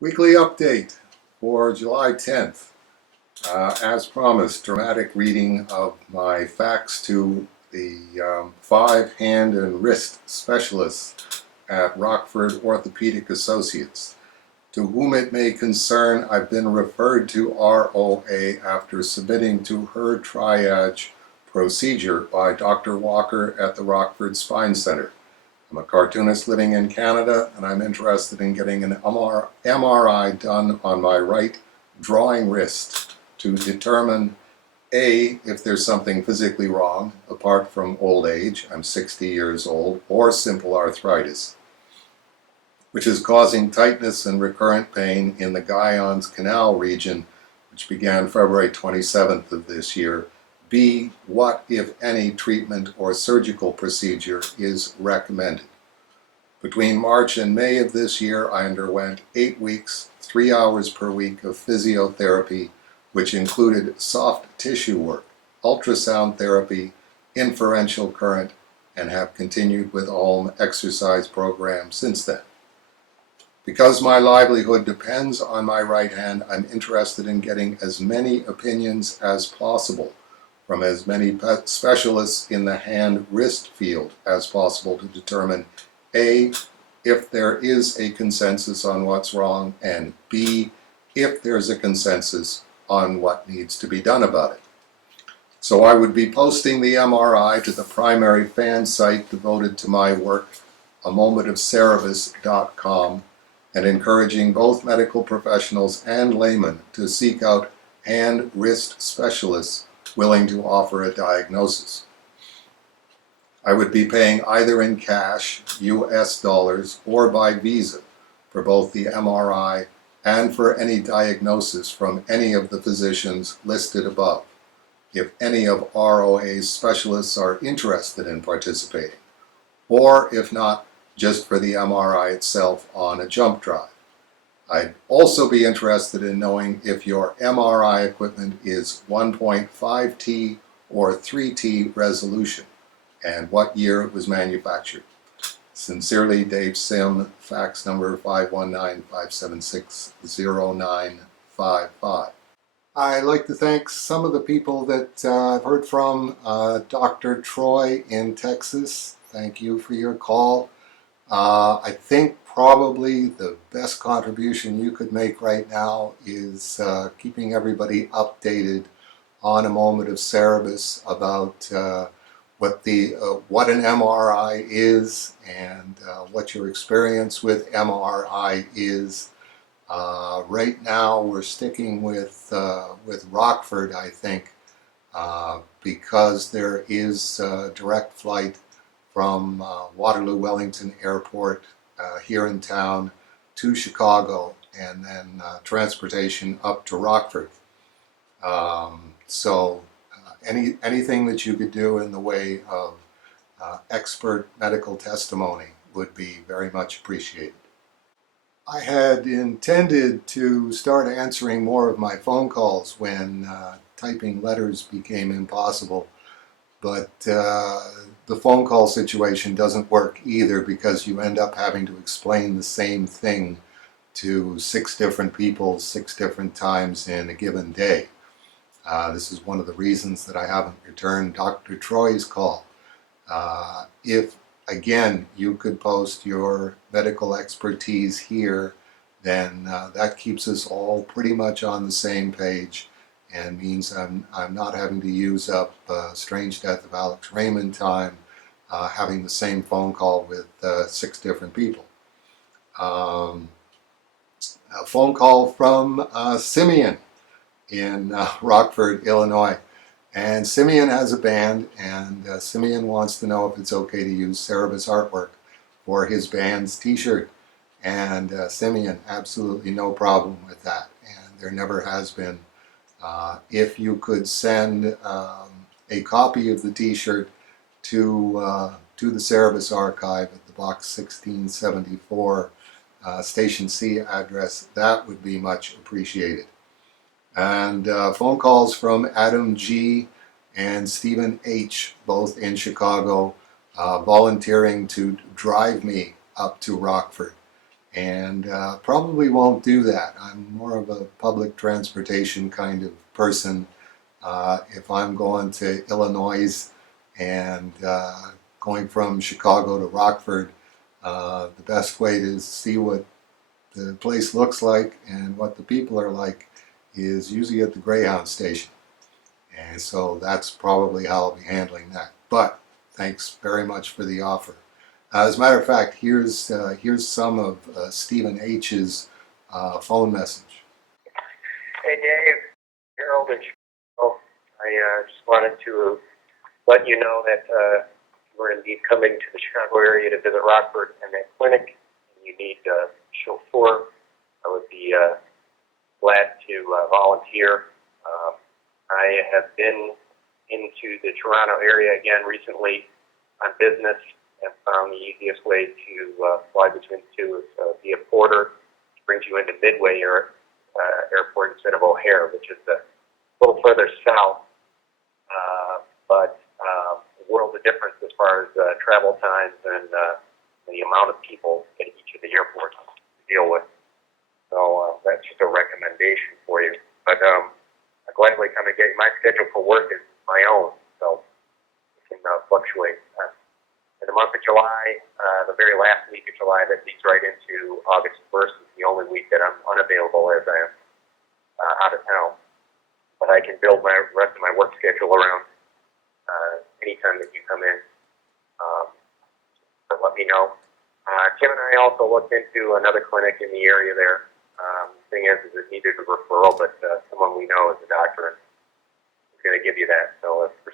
Weekly update for July 10th. As promised, dramatic reading of my facts to the 5 hand and wrist specialists at Rockford Orthopedic Associates. To whom it may concern, I've been referred to ROA after submitting to her triage procedure by Dr. Walker at the Rockford Spine Center. I'm a cartoonist living in Canada, and I'm interested in getting an MRI done on my right drawing wrist to determine A, if there's something physically wrong, apart from old age, I'm 60 years old, or simple arthritis, which is causing tightness and recurrent pain in the Guyon's Canal region, which began February 27th of this year. B, what, if any, treatment or surgical procedure is recommended. Between March and May of this year, I underwent 8 weeks, 3 hours per week of physiotherapy, which included soft tissue work, ultrasound therapy, inferential current, and have continued with a home exercise program since then. Because my livelihood depends on my right hand, I'm interested in getting as many opinions as possible from as many specialists in the hand-wrist field as possible to determine A, if there is a consensus on what's wrong, and B, if there's a consensus on what needs to be done about it. So I would be posting the MRI to the primary fan site devoted to my work, amomentofcerebus.com, and encouraging both medical professionals and laymen to seek out hand-wrist specialists willing to offer a diagnosis. I would be paying either in cash, US dollars, or by Visa for both the MRI and for any diagnosis from any of the physicians listed above, if any of ROA's specialists are interested in participating, or if not, just for the MRI itself on a jump drive. I'd also be interested in knowing if your MRI equipment is 1.5T or 3T resolution, and what year it was manufactured. Sincerely, Dave Sim, fax number 519-576-0955. I'd like to thank some of the people that I've heard from. Dr. Troy in Texas, thank you for your call. I think probably the best contribution you could make right now is keeping everybody updated on a moment of Cerebus about what an MRI is and what your experience with MRI is. Right now we're sticking with Rockford, I think, because there is direct flight from Waterloo Wellington Airport here in town to Chicago, and then transportation up to Rockford. Anything that you could do in the way of expert medical testimony would be very much appreciated. I had intended to start answering more of my phone calls when typing letters became impossible, but the phone call situation doesn't work either, because you end up having to explain the same thing to 6 different people 6 different times in a given day. This is one of the reasons that I haven't returned Dr. Troy's call. If, again, you could post your medical expertise here, then that keeps us all pretty much on the same page, and means I'm not having to use up Strange Death of Alex Raymond time having the same phone call with 6 different people. A phone call from Simeon in Rockford, Illinois. And Simeon has a band, and Simeon wants to know if it's okay to use Cerebus artwork for his band's t-shirt. And Simeon, absolutely no problem with that, and there never has been. If you could send a copy of the t-shirt to the Cerebus archive at the box 1674 Station C address, that would be much appreciated. And phone calls from Adam G. and Stephen H., both in Chicago, volunteering to drive me up to Rockford. and probably won't do that. I'm more of a public transportation kind of person. If I'm going to Illinois and going from Chicago to Rockford, the best way to see what the place looks like and what the people are like is usually at the Greyhound station. And so that's probably how I'll be handling that. But thanks very much for the offer. As a matter of fact, here's some of Stephen H's phone message. Hey Dave, Harold and Chicago. I just wanted to let you know that we're indeed coming to the Chicago area to visit Rockford and that clinic. You need a chauffeur. I would be glad to volunteer. I have been into the Toronto area again recently on business and found the easiest way to fly between the two is via Porter, which brings you into Midway Airport instead of O'Hare, which is a little further south, but a world of difference as far as travel times and the amount of people at each of the airports to deal with. So that's just a recommendation for you. But I gladly come and get you. My schedule for work is my own, so it can fluctuate. In the month of July, the very last week of July that leads right into August 1st is the only week that I'm unavailable as I am out of town. But I can build my rest of my work schedule around anytime that you come in. So let me know. Kim and I also looked into another clinic in the area there. The thing is it needed a referral, but someone we know is a doctor and is going to give you that. So if for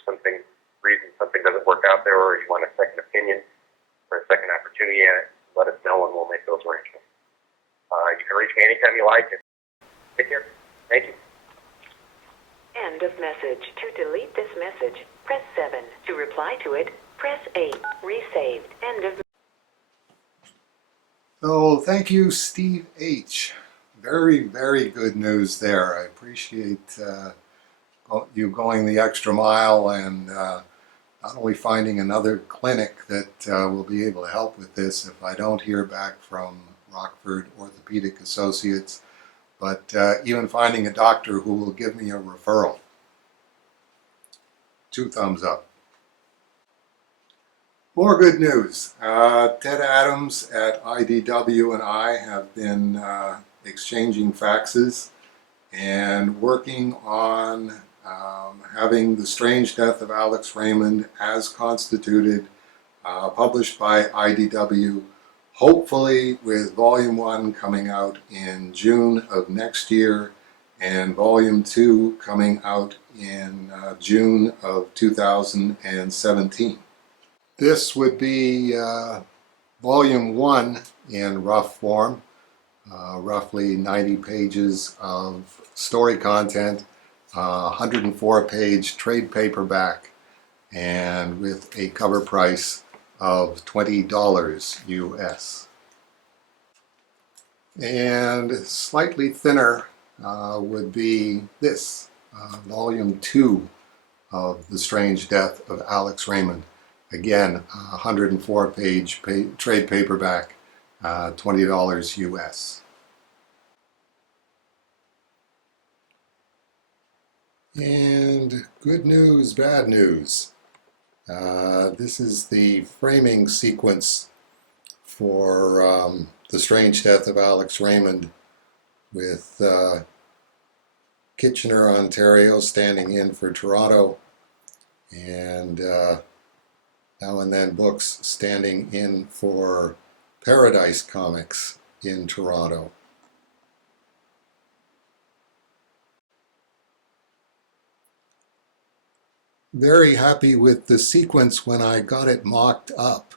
reason something doesn't work out there or you want a second opinion or a second opportunity at it, let us know and we'll make those arrangements. You can reach me anytime you like. Take care. Thank you. End of message. To delete this message, press 7. To reply to it, press 8. Resaved. End of. So thank you, Steve H. Very, very good news there. I appreciate you going the extra mile and not only finding another clinic that will be able to help with this if I don't hear back from Rockford Orthopedic Associates, but even finding a doctor who will give me a referral. 2 thumbs up. More good news. Ted Adams at IDW and I have been exchanging faxes and working on having The Strange Death of Alex Raymond as constituted, published by IDW, hopefully with Volume 1 coming out in June of next year and Volume 2 coming out in June of 2017. This would be Volume 1 in rough form, roughly 90 pages of story content, 104-page trade paperback, and with a cover price of $20 US. And slightly thinner would be this, Volume 2 of The Strange Death of Alex Raymond. Again, 104-page trade paperback, $20 US. And good news, bad news. This is the framing sequence for The Strange Death of Alex Raymond, with Kitchener, Ontario standing in for Toronto, and Now and Then Books standing in for Paradise Comics in Toronto. Very happy with the sequence when I got it mocked up,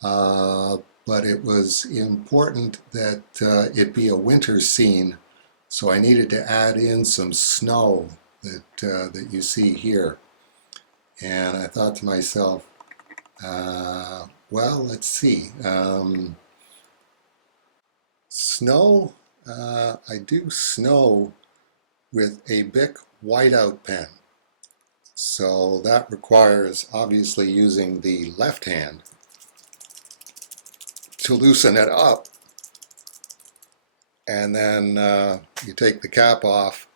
but it was important that it be a winter scene, so I needed to add in some snow that you see here. And I thought to myself, well, let's see. Snow, I do snow with a Bic whiteout pen. So that requires obviously using the left hand to loosen it up and then you take the cap off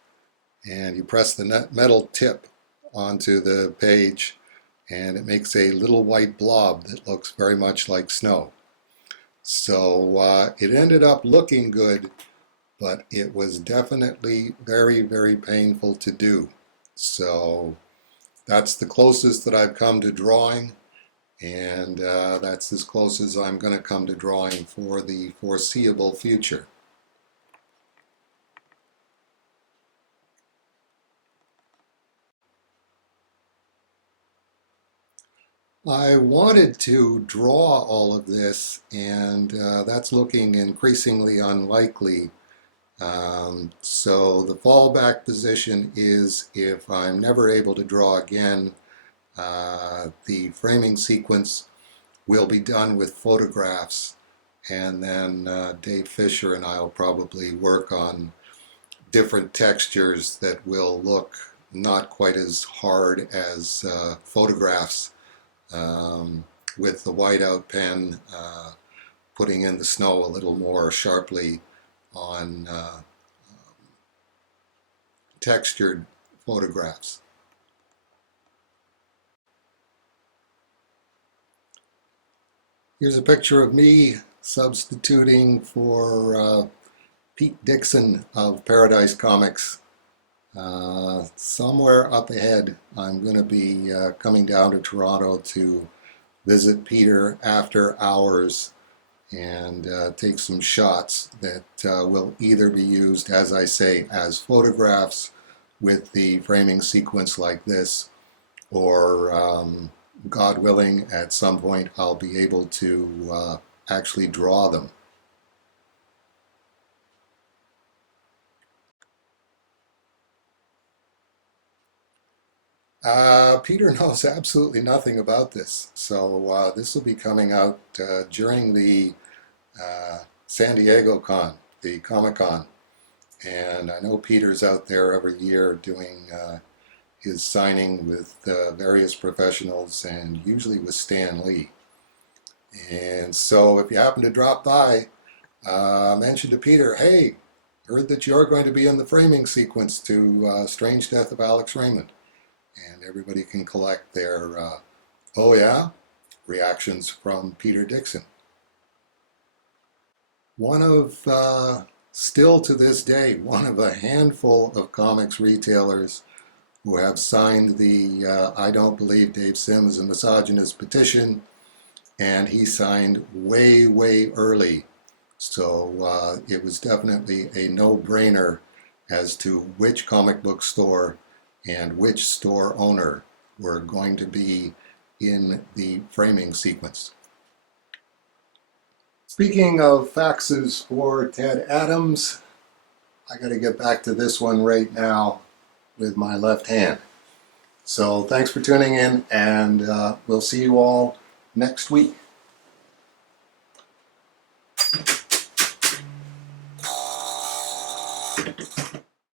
and you press the metal tip onto the page, and it makes a little white blob that looks very much like snow. So it ended up looking good, but it was definitely very, very painful to do. So that's the closest that I've come to drawing, and that's as close as I'm going to come to drawing for the foreseeable future. I wanted to draw all of this, and that's looking increasingly unlikely. So the fallback position is, if I'm never able to draw again, the framing sequence will be done with photographs, and then Dave Fisher and I will probably work on different textures that will look not quite as hard as photographs, with the whiteout pen putting in the snow a little more sharply on textured photographs. Here's a picture of me substituting for Pete Dixon of Paradise Comics. Somewhere up ahead, I'm going to be coming down to Toronto to visit Peter after hours and take some shots that will either be used, as I say, as photographs with the framing sequence like this, or God willing, at some point I'll be able to actually draw them. Peter knows absolutely nothing about this, so this will be coming out during the San Diego Con, the Comic-Con, and I know Peter's out there every year doing his signing with various professionals, and usually with Stan Lee. And so if you happen to drop by, mention to Peter, hey, heard that you're going to be in the framing sequence to Strange Death of Alex Raymond. And everybody can collect their, oh yeah, reactions from Peter Dixon. One of, still to this day, one of a handful of comics retailers who have signed the I Don't Believe Dave Sim is a Misogynist petition, and he signed way, way early. So it was definitely a no-brainer as to which comic book store and which store owner were going to be in the framing sequence. Speaking of faxes for Ted Adams, I got to get back to this one right now with my left hand. So thanks for tuning in, and we'll see you all next week.